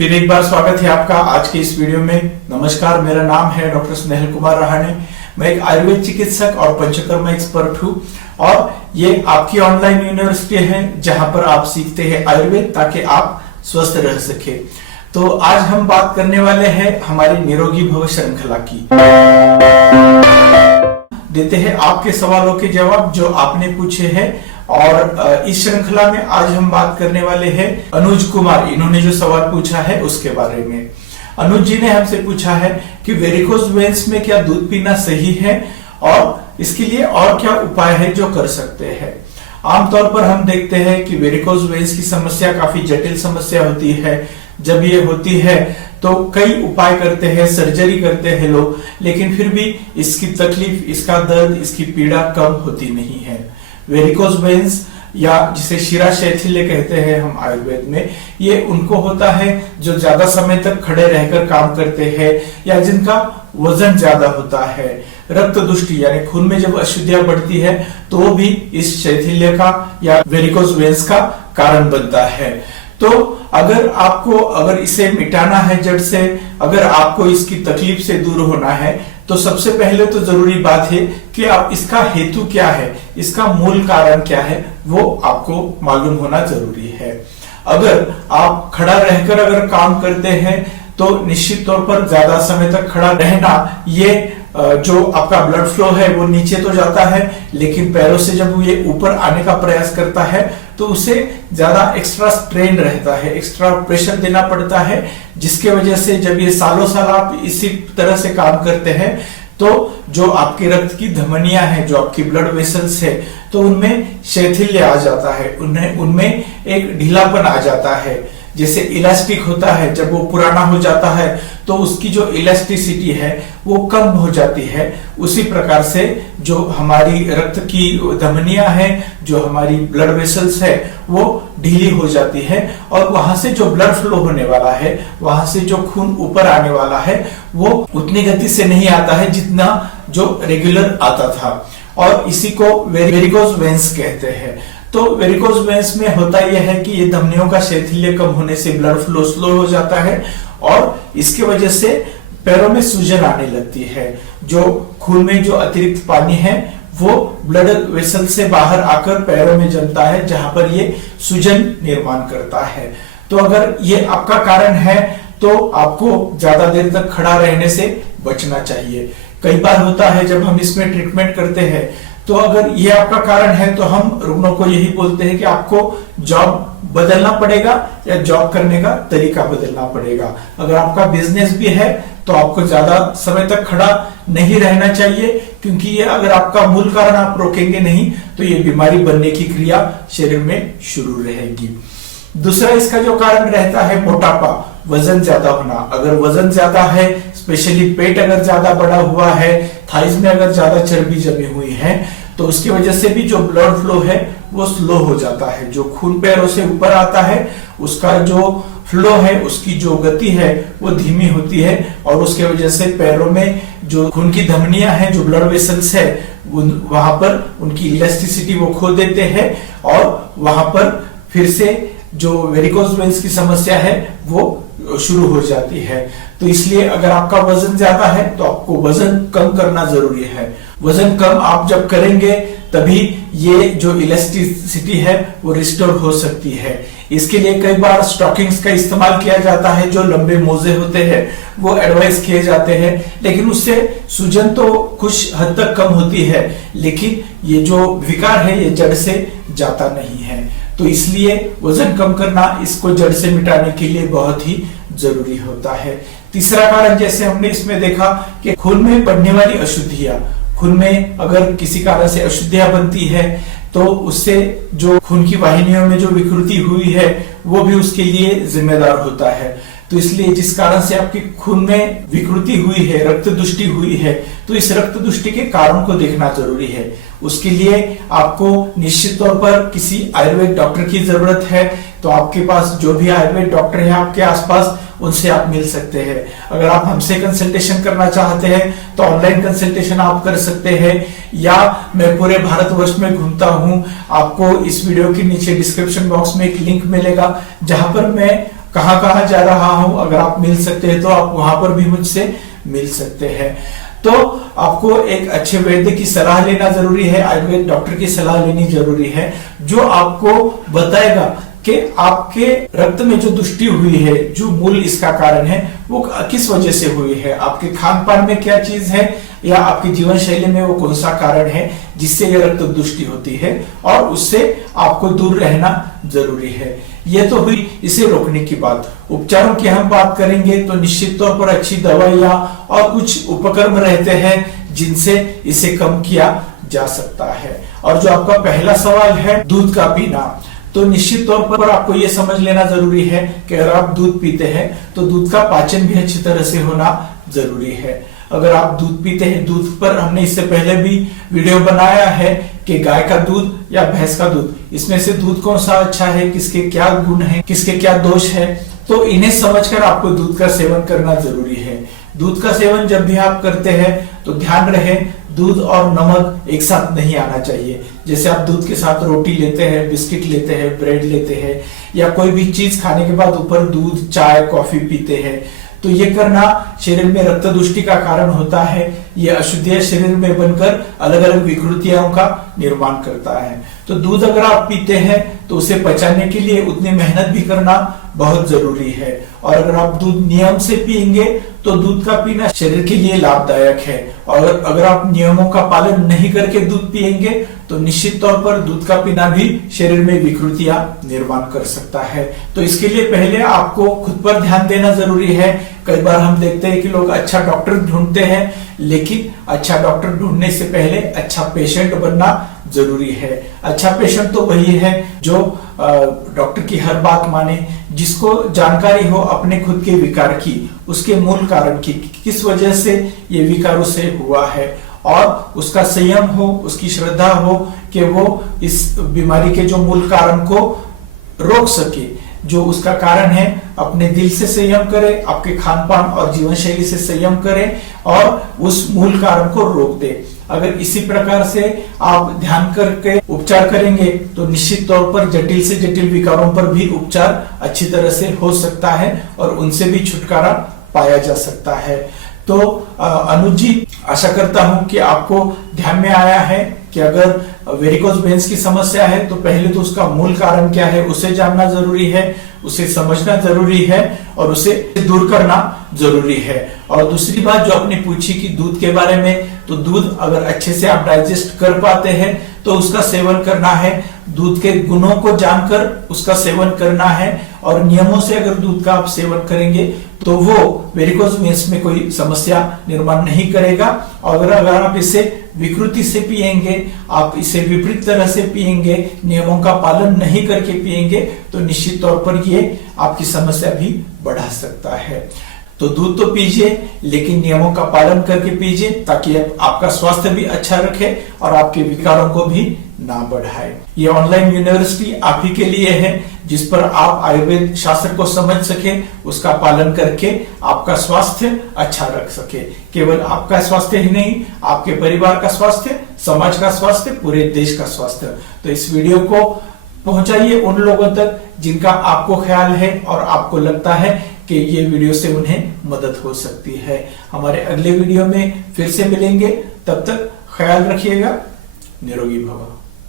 फिर एक बार स्वागत है आपका आज के इस वीडियो में। नमस्कार, मेरा नाम है डॉक्टर स्नेहल कुमार रहाणे। मैं एक आयुर्वेद चिकित्सक और पंचकर्मा एक्सपर्ट हूँ और ये आपकी ऑनलाइन यूनिवर्सिटी है जहां पर आप सीखते हैं आयुर्वेद ताकि आप स्वस्थ रह सके। तो आज हम बात करने वाले हैं हमारी निरोगी भव श्रृंखला की। देते हैं आपके सवालों के जवाब जो आपने पूछे हैं। और इस श्रृंखला में आज हम बात करने वाले हैं अनुज कुमार, इन्होंने जो सवाल पूछा है उसके बारे में। अनुज जी ने हमसे पूछा है कि वेरिकोज वेन्स में क्या दूध पीना सही है और इसके लिए और क्या उपाय है जो कर सकते हैं। आमतौर पर हम देखते हैं कि वेरिकोज वेन्स की समस्या काफी जटिल समस्या होती है। जब ये होती है तो कई उपाय करते हैं, सर्जरी करते हैं लोग, लेकिन फिर भी इसकी तकलीफ, इसका दर्द, इसकी पीड़ा कम होती नहीं है। वेरिकोज वेन्स या जिसे शिरा शैथिल्य कहते हैं हम आयुर्वेद में, ये उनको होता है जो ज्यादा समय तक खड़े रहकर काम करते हैं या जिनका वजन ज्यादा होता है। रक्त दुष्टि यानी खून में जब अशुद्धियां बढ़ती है तो वो भी इस शैथिल्य का या वेरिकोज वेन्स का कारण बनता है। तो अगर इसे मिटाना है जड़ से, अगर आपको इसकी तकलीफ से दूर होना है तो सबसे पहले तो जरूरी बात है कि आप इसका हेतु क्या है, इसका मूल कारण क्या है, वो आपको मालूम होना जरूरी है। अगर आप खड़ा रहकर अगर काम करते हैं तो निश्चित तौर पर ज्यादा समय तक खड़ा रहना, ये जो आपका ब्लड फ्लो है वो नीचे तो जाता है, लेकिन पैरों से जब ये ऊपर आने का प्रयास करता है तो उसे ज्यादा एक्स्ट्रा स्ट्रेन रहता है, एक्स्ट्रा प्रेशर देना पड़ता है, जिसके वजह से जब ये सालों साल आप इसी तरह से काम करते हैं तो जो आपके रक्त की धमनियां हैं, जो आपकी ब्लड वेसल्स है, तो उनमें शैथिल्य आ जाता है, उनमें एक ढीलापन आ जाता है। जैसे इलास्टिक होता है, जब वो पुराना हो जाता है तो उसकी जो इलास्टिसिटी है वो कम हो जाती है। उसी प्रकार से जो हमारी रक्त की धमनियां हैं, जो हमारी ब्लड वेसल्स है, वो ढीली हो जाती है और वहां से जो ब्लड फ्लो होने वाला है, वहां से जो खून ऊपर आने वाला है, वो उतनी गति से नहीं आता है जितना जो रेगुलर आता था। और इसी को वेरिकोज वेन्स कहते हैं। तो वेरिकोज वेन्स में होता यह है कि ये धमनियों का शैथिल्य कम होने से ब्लड फ्लो स्लो हो जाता है और इसकी वजह से पैरों में सूजन आने लगती है। जो खून में जो अतिरिक्त पानी है वो ब्लड वेसल से बाहर आकर पैरों में जमता है, जहां पर ये सूजन निर्माण करता है। तो अगर ये आपका कारण है तो आपको ज्यादा देर तक खड़ा रहने से बचना चाहिए। कई बार होता है जब हम इसमें ट्रीटमेंट करते हैं तो अगर ये आपका कारण है तो हम रुग्णों को यही बोलते हैं कि आपको जॉब बदलना पड़ेगा या जॉब करने का तरीका बदलना पड़ेगा। अगर आपका बिजनेस भी है तो आपको ज्यादा समय तक खड़ा नहीं रहना चाहिए, क्योंकि ये अगर आपका मूल कारण आप रोकेंगे नहीं तो ये बीमारी बनने की क्रिया शरीर में शुरू रहेगी। दूसरा इसका जो कारण रहता है मोटापा, वजन ज्यादा होना। अगर वजन ज्यादा है, स्पेशली पेट अगर ज्यादा बड़ा हुआ है, थाइज में अगर ज्यादा चर्बी जमी हुई है, तो उसकी वजह से भी जो ब्लड फ्लो है वो स्लो हो जाता है। जो खून पैरों से ऊपर आता है उसका जो फ्लो है, उसकी जो गति है वो धीमी होती है और उसके वजह से पैरों में जो खून की धमनियां हैं, जो ब्लड वेसल्स है, वहां पर उनकी इलास्टिसिटी वो खो देते हैं और वहां पर फिर से जो वेरिकोज वेन्स की समस्या है वो शुरू हो जाती है। तो इसलिए अगर आपका वजन ज्यादा है तो आपको वजन कम करना जरूरी है। वजन कम आप जब करेंगे तभी ये जो इलास्टिसिटी है वो रिस्टोर हो सकती है। इसके लिए कई बार स्टॉकिंग्स का इस्तेमाल किया जाता है, जो लंबे मोजे होते हैं वो एडवाइस किए जाते हैं, लेकिन उससे सूजन तो कुछ हद तक कम होती है, लेकिन ये जो विकार है ये जड़ से जाता नहीं है। तो इसलिए वजन कम करना, इसको जड़ से मिटाने के लिए बहुत ही जरूरी होता है। तीसरा कारण जैसे हमने इसमें देखा कि खून में बढ़ने वाली अशुद्धियां, खून में अगर किसी कारण से अशुद्धियां बनती है तो उससे जो खून की वाहिनियों में जो विकृति हुई है वो भी उसके लिए जिम्मेदार होता है। तो इसलिए जिस कारण से आपकी खून में विकृति हुई है, रक्त दुष्टि हुई है, तो इस रक्त दुष्टि के कारण को देखना जरूरी है। उसके लिए आपको निश्चित तौर पर किसी आयुर्वेद डॉक्टर की जरूरत है। तो आपके पास जो भी आयुर्वेद डॉक्टर है आपके आसपास, उनसे आप मिल सकते हैं। अगर आप हमसे कंसल्टेशन करना चाहते हैं तो ऑनलाइन कंसल्टेशन आप कर सकते हैं, या मैं पूरे भारतवर्ष में घूमता हूं, आपको इस वीडियो के नीचे डिस्क्रिप्शन बॉक्स में एक लिंक मिलेगा जहां पर मैं कहां कहां जा रहा हूं। अगर आप मिल सकते हैं तो आप वहां पर भी मुझसे मिल सकते हैं। तो आपको एक अच्छे वैद्य की सलाह लेना जरूरी है, आयुर्वेद डॉक्टर की सलाह लेनी जरूरी है, जो आपको बताएगा कि आपके रक्त में जो दुष्टि हुई है, जो मूल इसका कारण है वो किस वजह से हुई है, आपके खान पान में क्या चीज है, या आपकी जीवन शैली में वो कौन सा कारण है जिससे ये रक्त दुष्टि होती है, और उससे आपको दूर रहना जरूरी है। ये तो हुई इसे रोकने की बात। उपचारों की हम बात करेंगे तो निश्चित तौर पर अच्छी दवाइयां और कुछ उपक्रम रहते हैं जिनसे इसे कम किया जा सकता है। और जो आपका पहला सवाल है दूध का पीना, तो निश्चित तौर पर आपको यह समझ लेना जरूरी है कि अगर आप दूध पीते हैं तो दूध का पाचन भी अच्छी तरह से होना जरूरी है। अगर आप दूध पीते हैं, दूध पर हमने इससे पहले भी वीडियो बनाया है कि गाय का दूध या भैंस का दूध, इसमें से दूध कौन सा अच्छा है, किसके क्या गुण है, किसके क्या दोष है, तो इन्हें समझकर आपको दूध का सेवन करना जरूरी है। दूध का सेवन जब भी आप करते हैं तो ध्यान रहे दूध और नमक एक साथ नहीं आना चाहिए। जैसे आप दूध के साथ रोटी लेते हैं, बिस्किट लेते हैं, ब्रेड लेते हैं, या कोई भी चीज खाने के बाद ऊपर दूध, चाय, कॉफी पीते हैं, तो ये करना शरीर में रक्त दुष्टि का कारण होता है। ये अशुद्धियां शरीर में बनकर अलग अलग विकृतियों का निर्माण करता है। तो दूध अगर आप पीते हैं तो उसे पचाने के लिए उतनी मेहनत भी करना बहुत जरूरी है। और अगर आप दूध नियम से पिएंगे तो दूध का पीना शरीर के लिए लाभदायक है। और अगर आप नियमों का पालन नहीं करके दूध पिएंगे तो निश्चित तौर पर दूध का पीना भी शरीर में विकृतियां निर्माण कर सकता है। तो इसके लिए पहले आपको खुद पर ध्यान देना जरूरी है। कई बार हम देखते हैं कि लोग अच्छा डॉक्टर ढूंढते हैं, लेकिन अच्छा डॉक्टर ढूंढने से पहले अच्छा पेशेंट बनना जरूरी है। अच्छा पेशेंट तो वही है जो डॉक्टर की हर बात माने, जिसको जानकारी हो अपने खुद के विकार की, उसके मूल कारण की, किस वजह से ये विकार उसे हुआ है, और उसका संयम हो, उसकी श्रद्धा हो कि वो इस बीमारी के जो मूल कारण को रोक सके। जो उसका कारण है अपने दिल से संयम करे, आपके खान पान और जीवन शैली से संयम करे और उस मूल कारण को रोक दे। अगर इसी प्रकार से आप ध्यान करके उपचार करेंगे तो निश्चित तौर पर जटिल से जटिल विकारों पर भी उपचार अच्छी तरह से हो सकता है और उनसे भी छुटकारा पाया जा सकता है। तो अनुज जी, आशा करता हूं कि आपको ध्यान में आया है कि अगर वेरिकोज वेन्स की समस्या है तो पहले तो उसका मूल कारण क्या है उसे जानना जरूरी है, उसे समझना जरूरी है और उसे दूर करना जरूरी है। और दूसरी बात जो आपने पूछी कि दूध के बारे में, तो दूध अगर अच्छे से आप डाइजेस्ट कर पाते हैं तो उसका सेवन करना है। दूध के गुणों को जानकर उसका सेवन करना है और नियमों से अगर दूध का आप सेवन करेंगे तो वो वेरिकोज वेन्स में कोई समस्या निर्माण नहीं करेगा। और अगर आप इसे विकृति से पिएंगे, आप इसे विपरीत तरह से पिएंगे, नियमों का पालन नहीं करके पिएंगे, तो निश्चित तौर पर ये आपकी समस्या भी बढ़ा सकता है। तो दूध तो पीजिए, लेकिन नियमों का पालन करके पीजिए ताकि आपका स्वास्थ्य भी अच्छा रखे और आपके विकारों को भी ना बढ़ाए। ये ऑनलाइन यूनिवर्सिटी आप ही के लिए है, जिस पर आप आयुर्वेद शास्त्र को समझ सके, उसका पालन करके आपका स्वास्थ्य अच्छा रख सके। केवल आपका स्वास्थ्य ही नहीं, आपके परिवार का स्वास्थ्य, समाज का स्वास्थ्य, पूरे देश का स्वास्थ्य। तो इस वीडियो को पहुंचाइए उन लोगों तक जिनका आपको ख्याल है और आपको लगता है कि ये वीडियो से उन्हें मदद हो सकती है। हमारे अगले वीडियो में फिर से मिलेंगे, तब तक ख्याल रखिएगा। निरोगी भव।